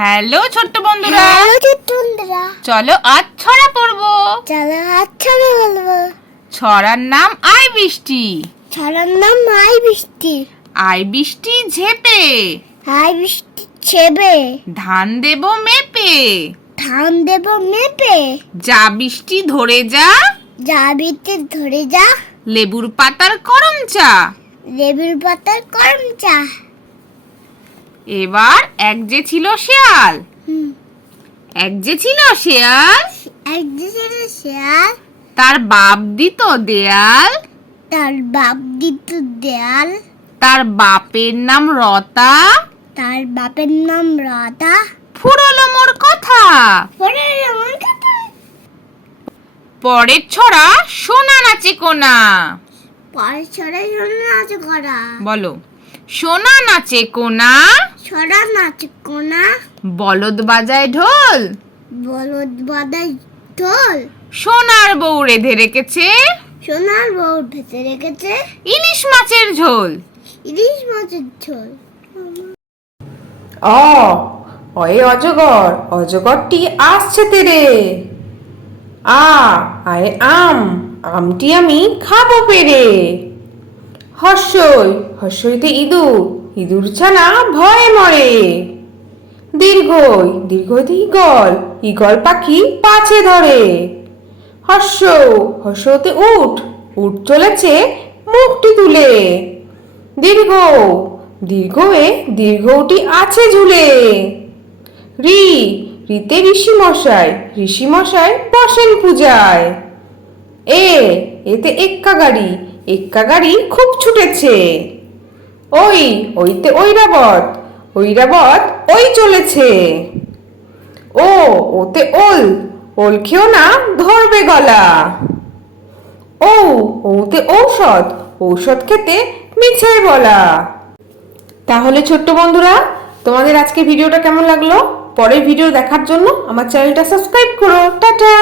Hello ছোট্ট বন্ধুরা, চলো আজ ছড়া পড়বো। ছড়ার নাম আই বৃষ্টি। আই বৃষ্টি ঝেপে, ধান দেব মেপে। যা বৃষ্টি ধরে যা, লেবুর পাতার করম চা। এবার এক যে ছিল শেয়াল, তার বাপ দিত দেয়াল। তার বাপের নাম রতা, ফুরলো মোর কথা। পরের ছড়া সোনা নাচে কোনা। বলো, সোনা নাচে কোনা, বলদ বাজায় ঢোল। সোনার বউ রেঁধে রেখেছে, ইলিশ মাছের ঝোল। অয়ে অজগর, অজগরটি আসছে তেরে। আয় আম, আমটি আমি খাবো পেরে। হর্ষইতে ইঁদুর, ইঁদুর ছানা ভয়ে মরে। দীর্ঘইতে ঈগল, ঈগল পাখি পাছে ধরে। হর্ষতে উট, উট চলেছে মুখটি তুলে। দীর্ঘয়ে দীর্ঘটি আছে ঝুলে। ঋতে ঋষি মশাই বসেন পূজায়। এতে এক্কা গাড়ি খুব ছুটেছে। ওইতে ঐরাবত ওই চলেছে। ওতে ওল খেও না ধরবে গলা। ওতে ঔষধ খেতে মিছে বলা। তাহলে ছোট্ট বন্ধুরা, তোমাদের আজকে ভিডিওটা কেমন লাগলো? পরের ভিডিও দেখার জন্য আমার চ্যানেলটা সাবস্ক্রাইব করো। টাটা।